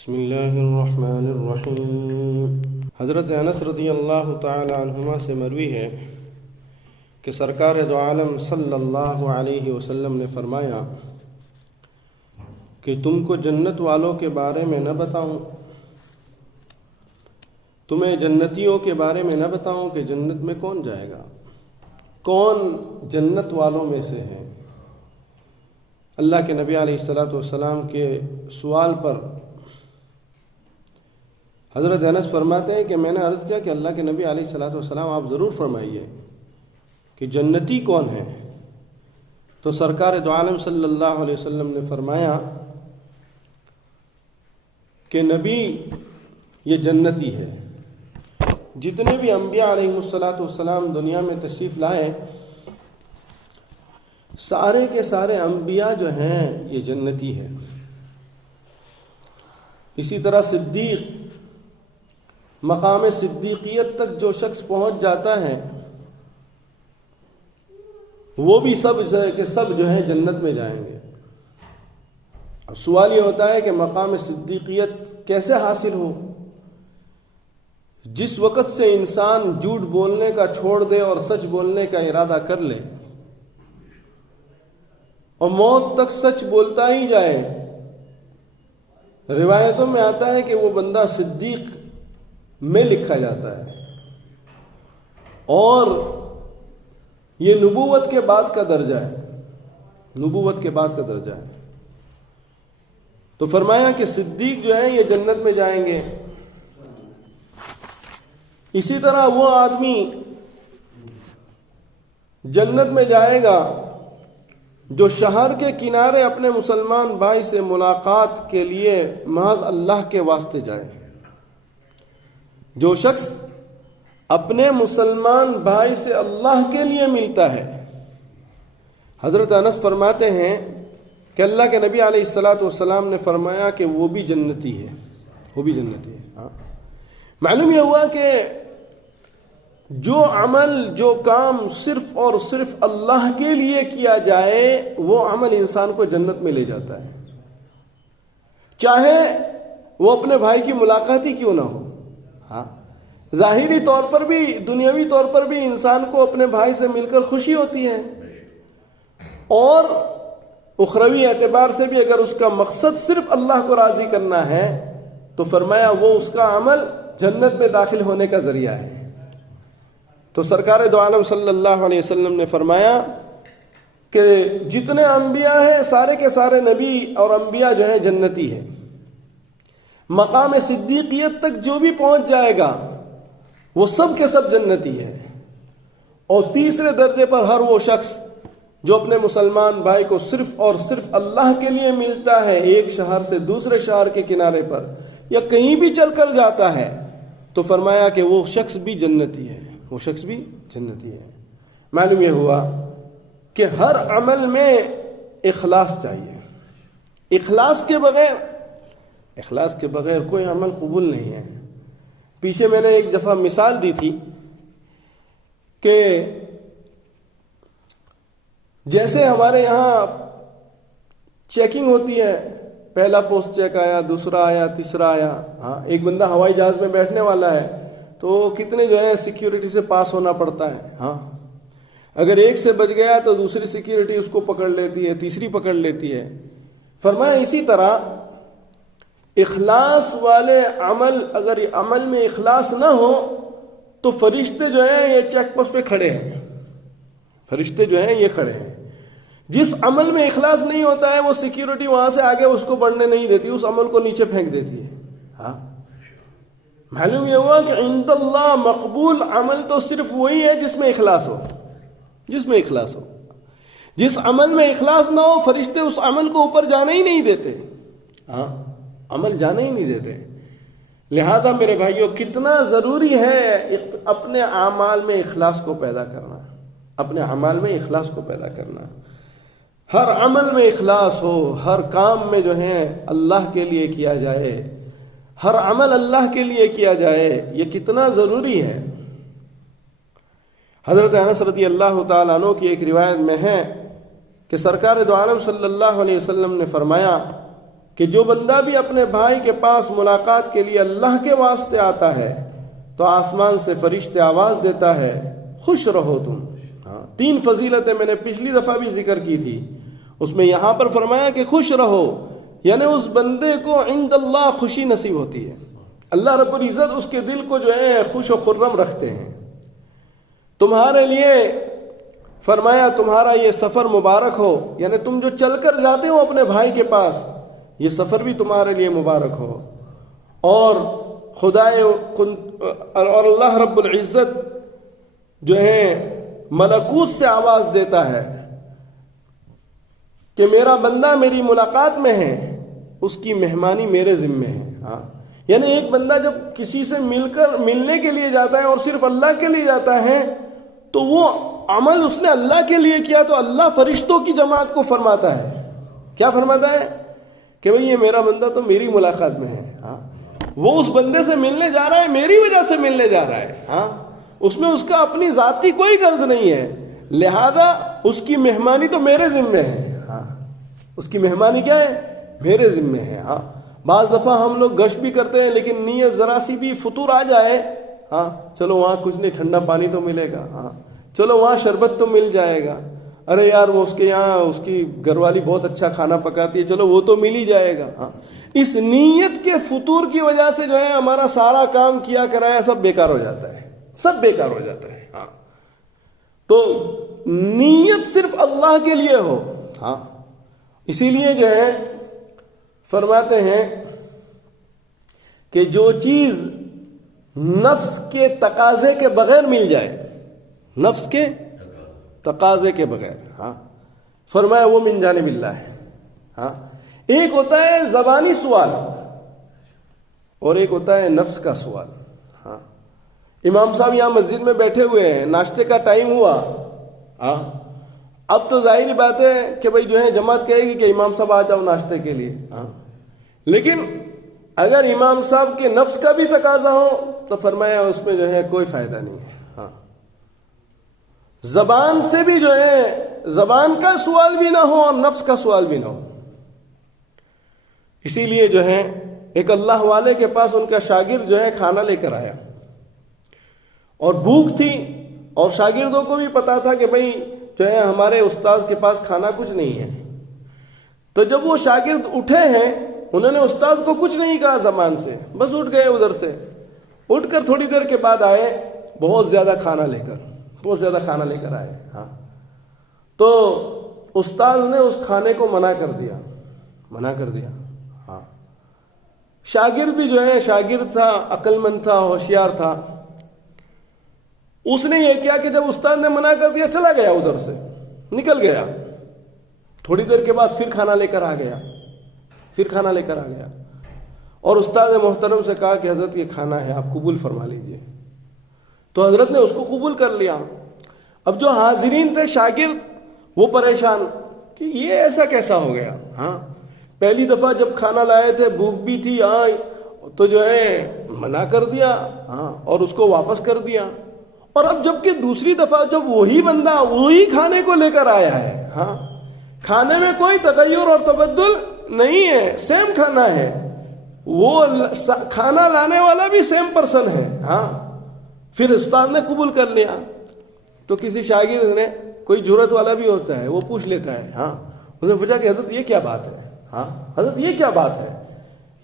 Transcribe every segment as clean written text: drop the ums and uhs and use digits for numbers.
بسم اللہ الرحمن الرحیم۔ حضرت انس رضی اللہ تعالی عنہما سے مروی ہے کہ سرکار دو عالم صلی اللہ علیہ وسلم نے فرمایا کہ تم کو جنت والوں کے بارے میں نہ بتاؤں، تمہیں جنتیوں کے بارے میں نہ بتاؤں کہ جنت میں کون جائے گا، کون جنت والوں میں سے ہے۔ اللہ کے نبی علیہ السلام کے سوال پر حضرت انس فرماتے ہیں کہ میں نے عرض کیا کہ اللہ کے نبی علیہ السلام آپ ضرور فرمائیے کہ جنتی کون ہے۔ تو سرکار دو عالم صلی اللہ علیہ وسلم نے فرمایا کہ نبی یہ جنتی ہے۔ جتنے بھی انبیاء علیہ السلام دنیا میں تشریف لائے، سارے کے سارے انبیاء جو ہیں یہ جنتی ہے۔ اسی طرح صدیق، مقام صدیقیت تک جو شخص پہنچ جاتا ہے وہ بھی سب کے سب جو ہیں جنت میں جائیں گے۔ اب سوال یہ ہوتا ہے کہ مقام صدیقیت کیسے حاصل ہو؟ جس وقت سے انسان جھوٹ بولنے کا چھوڑ دے اور سچ بولنے کا ارادہ کر لے اور موت تک سچ بولتا ہی جائے، روایتوں میں آتا ہے کہ وہ بندہ صدیق میں لکھا جاتا ہے، اور یہ نبوت کے بعد کا درجہ ہے، نبوت کے بعد کا درجہ ہے۔ تو فرمایا کہ صدیق جو ہیں یہ جنت میں جائیں گے۔ اسی طرح وہ آدمی جنت میں جائے گا جو شہر کے کنارے اپنے مسلمان بھائی سے ملاقات کے لیے محض اللہ کے واسطے جائے۔ جو شخص اپنے مسلمان بھائی سے اللہ کے لیے ملتا ہے، حضرت انس فرماتے ہیں کہ اللہ کے نبی علیہ السلام نے فرمایا کہ وہ بھی جنتی ہے، وہ بھی جنتی ہے۔ معلوم یہ ہوا کہ جو عمل، جو کام صرف اور صرف اللہ کے لیے کیا جائے وہ عمل انسان کو جنت میں لے جاتا ہے، چاہے وہ اپنے بھائی کی ملاقات ہی کیوں نہ ہو۔ ظاہری طور پر بھی، دنیاوی طور پر بھی انسان کو اپنے بھائی سے مل کر خوشی ہوتی ہے، اور اخروی اعتبار سے بھی اگر اس کا مقصد صرف اللہ کو راضی کرنا ہے تو فرمایا وہ اس کا عمل جنت میں داخل ہونے کا ذریعہ ہے۔ تو سرکار دو عالم صلی اللہ علیہ وسلم نے فرمایا کہ جتنے انبیاء ہیں سارے کے سارے نبی اور انبیاء جو ہیں جنتی ہیں۔ مقام صدیقیت تک جو بھی پہنچ جائے گا وہ سب کے سب جنتی ہے۔ اور تیسرے درجے پر ہر وہ شخص جو اپنے مسلمان بھائی کو صرف اور صرف اللہ کے لیے ملتا ہے، ایک شہر سے دوسرے شہر کے کنارے پر یا کہیں بھی چل کر جاتا ہے، تو فرمایا کہ وہ شخص بھی جنتی ہے، وہ شخص بھی جنتی ہے۔ معلوم یہ ہوا کہ ہر عمل میں اخلاص چاہیے۔ اخلاص کے بغیر کوئی عمل قبول نہیں ہے۔ پیچھے میں نے ایک دفعہ مثال دی تھی کہ جیسے ہمارے یہاں چیکنگ ہوتی ہے، پہلا پوسٹ چیک آیا، دوسرا آیا، تیسرا آیا۔ ایک بندہ ہوائی جہاز میں بیٹھنے والا ہے تو کتنے جو ہے سیکیورٹی سے پاس ہونا پڑتا ہے۔ اگر ایک سے بچ گیا تو دوسری سیکیورٹی اس کو پکڑ لیتی ہے، تیسری پکڑ لیتی ہے۔ فرمایا اسی طرح اخلاص والے عمل، اگر عمل میں اخلاص نہ ہو تو فرشتے جو ہیں یہ چیک پوسٹ پہ کھڑے ہیں، فرشتے جو ہیں یہ کھڑے ہیں۔ جس عمل میں اخلاص نہیں ہوتا ہے وہ سیکیورٹی وہاں سے آگے اس کو بڑھنے نہیں دیتی، اس عمل کو نیچے پھینک دیتی ہے۔ معلوم یہ ہوا کہ عند اللہ مقبول عمل تو صرف وہی ہے جس میں اخلاص ہو، جس میں اخلاص ہو۔ جس عمل میں اخلاص نہ ہو فرشتے اس عمل کو اوپر جانے ہی نہیں دیتے، عمل جانے ہی نہیں دیتے۔ لہذا میرے بھائیوں کتنا ضروری ہے اپنے اعمال میں اخلاص کو پیدا کرنا، اپنے اعمال میں اخلاص کو پیدا کرنا۔ ہر عمل میں اخلاص ہو، ہر کام میں جو ہے اللہ کے لیے کیا جائے، ہر عمل اللہ کے لیے کیا جائے، یہ کتنا ضروری ہے۔ حضرت انس رضی اللہ تعالیٰ عنہ کی ایک روایت میں ہے کہ سرکار دو عالم صلی اللہ علیہ وسلم نے فرمایا کہ جو بندہ بھی اپنے بھائی کے پاس ملاقات کے لیے اللہ کے واسطے آتا ہے تو آسمان سے فرشتے آواز دیتا ہے خوش رہو تم. 3 فضیلتیں میں نے پچھلی دفعہ بھی ذکر کی تھی، اس میں یہاں پر فرمایا کہ خوش رہو، یعنی اس بندے کو عند اللہ خوشی نصیب ہوتی ہے. اللہ رب العزت اس کے دل کو جو ہے خوش و خرم رکھتے ہیں. تمہارے لیے فرمایا تمہارا یہ سفر مبارک ہو، یعنی تم جو چل کر جاتے ہو اپنے بھائی کے پاس، یہ سفر بھی تمہارے لیے مبارک ہو. اور اور اللہ رب العزت جو ہے ملکوت سے آواز دیتا ہے کہ میرا بندہ میری ملاقات میں ہے، اس کی مہمانی میرے ذمے ہے. یعنی ایک بندہ جب کسی سے ملنے کے لیے جاتا ہے اور صرف اللہ کے لیے جاتا ہے تو وہ عمل اس نے اللہ کے لیے کیا تو اللہ فرشتوں کی جماعت کو فرماتا ہے. کیا فرماتا ہے؟ کہ بھئی یہ میرا بندہ تو میری ملاقات میں ہے. وہ اس بندے سے ملنے جا رہا ہے، میری وجہ سے ملنے جا رہا ہے. اس میں اس کا اپنی ذاتی کوئی غرض نہیں ہے، لہذا اس کی مہمانی تو میرے ذمے ہے. اس کی مہمانی کیا ہے؟ میرے ذمے ہے. بعض دفعہ ہم لوگ گشت بھی کرتے ہیں لیکن نیت ذرا سی بھی فطور آ جائے، چلو وہاں کچھ نہیں، ٹھنڈا پانی تو ملے گا، چلو وہاں شربت تو مل جائے گا، ارے یار وہ اس کے یہاں اس کی گھر والی بہت اچھا کھانا پکاتی ہے، چلو وہ تو مل ہی جائے گا. اس نیت کے فطور کی وجہ سے جو ہے ہمارا سارا کام کیا کرایا سب بیکار ہو جاتا ہے، سب بیکار ہو جاتا ہے. تو نیت صرف اللہ کے لیے ہو. اسی لیے جو ہے فرماتے ہیں کہ جو چیز نفس کے تقاضے کے بغیر مل جائے، نفس کے تقاضے کے بغیر، فرمایا وہ من جانب اللہ ہے. ایک ہوتا ہے زبانی سوال اور ایک ہوتا ہے نفس کا سوال. امام صاحب یہاں مسجد میں بیٹھے ہوئے ہیں، ناشتے کا ٹائم ہوا، اب تو ظاہری بات ہے کہ بھئی جو ہے جماعت کہے گی کہ امام صاحب آ جاؤ ناشتے کے لیے. لیکن اگر امام صاحب کے نفس کا بھی تقاضا ہو تو فرمایا اس میں جو ہے کوئی فائدہ نہیں ہے. زبان سے بھی جو ہے زبان کا سوال بھی نہ ہو اور نفس کا سوال بھی نہ ہو. اسی لیے جو ہے ایک اللہ والے کے پاس ان کا شاگرد جو ہے کھانا لے کر آیا اور بھوک تھی اور شاگردوں کو بھی پتا تھا کہ بھئی جو ہے ہمارے استاذ کے پاس کھانا کچھ نہیں ہے. تو جب وہ شاگرد اٹھے ہیں انہوں نے استاذ کو کچھ نہیں کہا زبان سے، بس اٹھ گئے ادھر سے. اٹھ کر تھوڑی دیر کے بعد آئے بہت زیادہ کھانا لے کر آئے. تو استاذ نے اس کھانے کو منع کر دیا. شاگرد بھی جو ہے شاگرد تھا، عقل مند تھا، ہوشیار تھا. اس نے یہ کیا کہ جب استاد نے منع کر دیا چلا گیا، ادھر سے نکل گیا. تھوڑی دیر کے بعد پھر کھانا لے کر آ گیا اور استاد محترم سے کہا کہ حضرت یہ کھانا ہے، آپ قبول فرما لیجئے. تو حضرت نے اس کو قبول کر لیا. اب جو حاضرین تھے شاگرد وہ پریشان کہ یہ ایسا کیسا ہو گیا. پہلی دفعہ جب کھانا لائے تھے بھوک بھی تھی، تو جو ہے منع کر دیا اور اس کو واپس کر دیا. اور اب جبکہ دوسری دفعہ جب وہی بندہ وہی کھانے کو لے کر آیا ہے، کھانے میں کوئی تغیر اور تبدل نہیں ہے، سیم کھانا ہے، وہ کھانا لانے والا بھی سیم پرسن ہے. پھر استاد نے قبول کر لیا. تو کسی شاگرد نے، کوئی جرأت والا بھی ہوتا ہے، وہ پوچھ لیتا ہے، اس نے پوچھا کہ حضرت یہ کیا بات ہے؟ حضرت یہ کیا بات ہے؟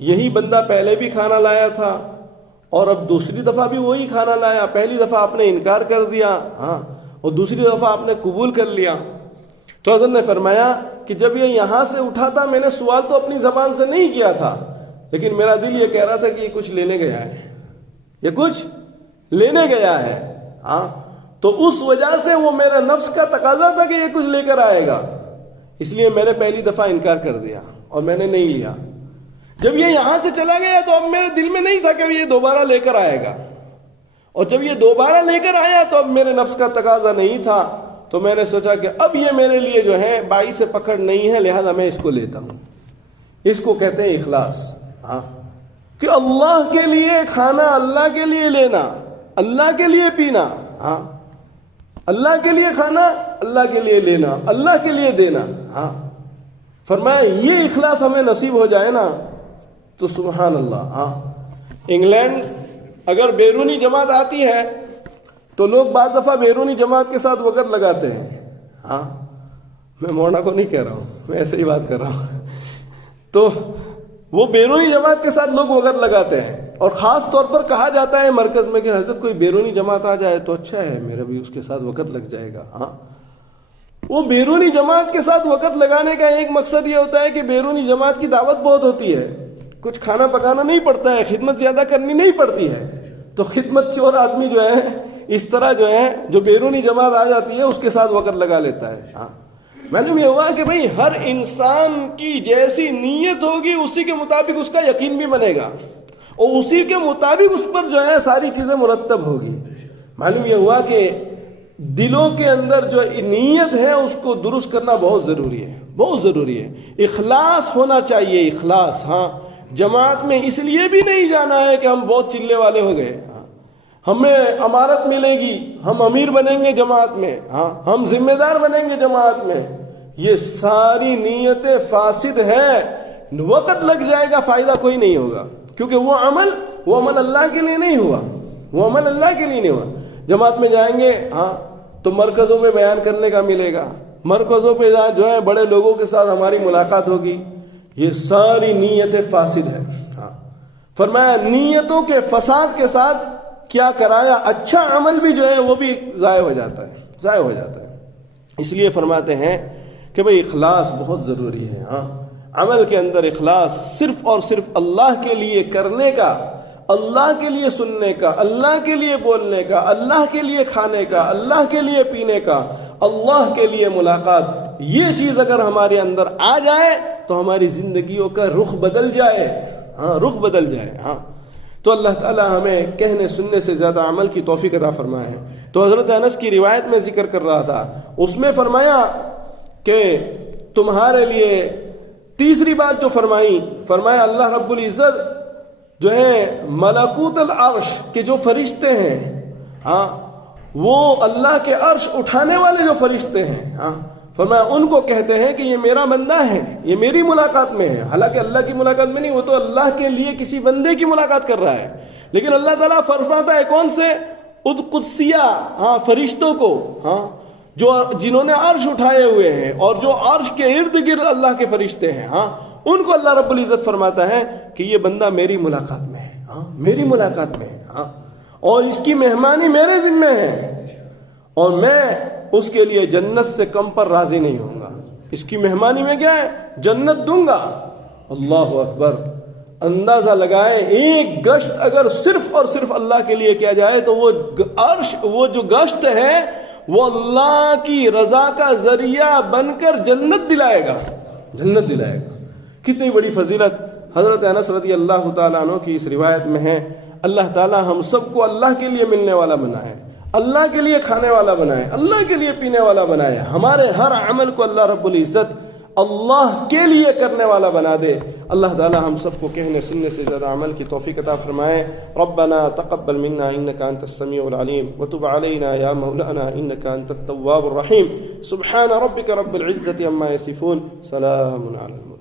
یہی بندہ پہلے بھی کھانا لایا تھا اور اب دوسری دفعہ بھی وہی کھانا لایا. پہلی دفعہ آپ نے انکار کر دیا اور دوسری دفعہ آپ نے قبول کر لیا. تو حضرت نے فرمایا کہ جب یہ یہاں سے اٹھا تھا میں نے سوال تو اپنی زبان سے نہیں کیا تھا، لیکن میرا دل یہ کہہ رہا تھا کہ یہ کچھ لینے گیا ہے. تو اس وجہ سے وہ میرا نفس کا تقاضا تھا کہ یہ کچھ لے کر آئے گا، اس لیے میں نے پہلی دفعہ انکار کر دیا اور میں نے نہیں لیا. جب یہ یہاں سے چلا گیا تو اب میرے دل میں نہیں تھا کہ یہ دوبارہ لے کر آئے گا، اور جب یہ دوبارہ لے کر آیا تو اب میرے نفس کا تقاضا نہیں تھا. تو میں نے سوچا کہ اب یہ میرے لیے جو ہے بائی سے پکڑ نہیں ہے، لہذا میں اس کو لیتا ہوں. اس کو کہتے ہیں اخلاص. کہ اللہ کے لیے کھانا، اللہ کے لیے لینا، اللہ کے لیے پینا، اللہ کے لیے کھانا، اللہ کے لیے لینا، اللہ کے لیے دینا. فرمایا یہ اخلاص ہمیں نصیب ہو جائے نا تو سبحان اللہ. ہاں انگلینڈ اگر بیرونی جماعت آتی ہے تو لوگ بعض دفعہ بیرونی جماعت کے ساتھ وقت لگاتے ہیں. ہاں میں مولانا کو نہیں کہہ رہا ہوں، میں ایسے ہی بات کر رہا ہوں. تو وہ بیرونی جماعت کے ساتھ لوگ وقت لگاتے ہیں، اور خاص طور پر کہا جاتا ہے مرکز میں کہ حضرت کوئی بیرونی جماعت آ جائے تو اچھا ہے، میرا بھی اس کے ساتھ وقت لگ جائے گا. ہاں وہ بیرونی جماعت کے ساتھ وقت لگانے کا ایک مقصد یہ ہوتا ہے کہ بیرونی جماعت کی دعوت بہت ہوتی ہے، کچھ کھانا پکانا نہیں پڑتا ہے، خدمت زیادہ کرنی نہیں پڑتی ہے. تو خدمت چور آدمی جو ہے اس طرح جو ہے جو بیرونی جماعت آ جاتی ہے اس کے ساتھ وقت لگا لیتا ہے. ہاں معلوم یہ ہوا کہ بھئی ہر انسان کی جیسی نیت ہوگی اسی کے مطابق اس کا یقین بھی بنے گا، اور اسی کے مطابق اس پر جو ہے ساری چیزیں مرتب ہوگی. معلوم یہ ہوا کہ دلوں کے اندر جو نیت ہے اس کو درست کرنا بہت ضروری ہے، بہت ضروری ہے. اخلاص ہونا چاہیے، اخلاص. ہاں جماعت میں اس لیے بھی نہیں جانا ہے کہ ہم بہت چلنے والے ہو گئے، ہمیں امارت ملے گی، ہم امیر بنیں گے جماعت میں، ہاں ہم ذمہ دار بنیں گے جماعت میں. یہ ساری نیتیں فاسد ہیں، وقت لگ جائے گا فائدہ کوئی نہیں ہوگا، کیونکہ وہ عمل اللہ کے لیے نہیں ہوا، وہ عمل اللہ کے لیے نہیں ہوا. جماعت میں جائیں گے ہاں تو مرکزوں میں بیان کرنے کا ملے گا، مرکزوں پہ جو ہے بڑے لوگوں کے ساتھ ہماری ملاقات ہوگی. یہ ساری نیتیں فاسد ہیں. ہاں فرمایا نیتوں کے فساد کے ساتھ کیا کرایا اچھا عمل بھی جو ہے وہ بھی ضائع ہو جاتا ہے، ضائع ہو جاتا ہے. اس لیے فرماتے ہیں کہ بھئی اخلاص بہت ضروری ہے. ہاں عمل کے اندر اخلاص صرف اور صرف اللہ کے لیے کرنے کا، اللہ کے لیے سننے کا، اللہ کے لیے بولنے کا، اللہ کے لیے کھانے کا، اللہ کے لیے پینے کا، اللہ کے لیے ملاقات. یہ چیز اگر ہمارے اندر آ جائے تو ہماری زندگیوں کا رخ بدل جائے. ہاں رخ بدل جائے. ہاں تو اللہ تعالی ہمیں کہنے سننے سے زیادہ عمل کی توفیق عطا فرمائے. تو حضرت انس کی روایت میں ذکر کر رہا تھا، اس میں فرمایا کہ تمہارے لیے تیسری بات جو فرمایا اللہ رب العزت جو ہے ملکوت العرش کے جو فرشتے ہیں، ہاں وہ اللہ کے عرش اٹھانے والے جو فرشتے ہیں، ہاں فرمایا ان کو کہتے ہیں کہ یہ میرا بندہ ہے، یہ میری ملاقات میں ہے. حالانکہ اللہ کی ملاقات میں نہیں، وہ تو اللہ کے لیے کسی بندے کی ملاقات کر رہا ہے. لیکن اللہ تعالیٰ فرماتا ہے کون سے؟ قدسیہ، ہاں فرشتوں کو، ہاں جو جنہوں نے عرش اٹھائے ہوئے ہیں اور جو عرش کے ارد گرد اللہ کے فرشتے ہیں، ہاں ان کو اللہ رب العزت فرماتا ہے کہ یہ بندہ میری ملاقات میں ہے. ہاں میری ملاقات میں ہے. ہاں اور اس کی مہمانی میرے ذمہ ہے، اور میں اس کے لیے جنت سے کم پر راضی نہیں ہوں گا. اس کی مہمانی میں کیا ہے؟ جنت دوں گا. اللہ اکبر. اندازہ لگائے ایک گشت اگر صرف اور صرف اللہ کے لیے کیا جائے تو وہ عرش، وہ جو گشت ہے وہ اللہ کی رضا کا ذریعہ بن کر جنت دلائے گا، جنت دلائے گا. کتنی بڑی فضیلت حضرت انس رضی اللہ تعالیٰ عنہ کی اس روایت میں ہے. اللہ تعالیٰ ہم سب کو اللہ کے لیے ملنے والا بنائے، اللہ کے لیے کھانے والا بنائے، اللہ کے لیے پینے والا بنائے. ہمارے ہر عمل کو اللہ رب العزت اللہ کے لیے کرنے والا بنا دے. اللہ تعالی ہم سب کو کہنے سننے سے زیادہ عمل کی توفیق عطا فرمائے. ربنا تقبل منا انك انت السميع العليم وتب علينا يا مولانا انك انت التواب الرحيم. سبحان ربك رب العزة عما يصفون. سلام على المرسلين.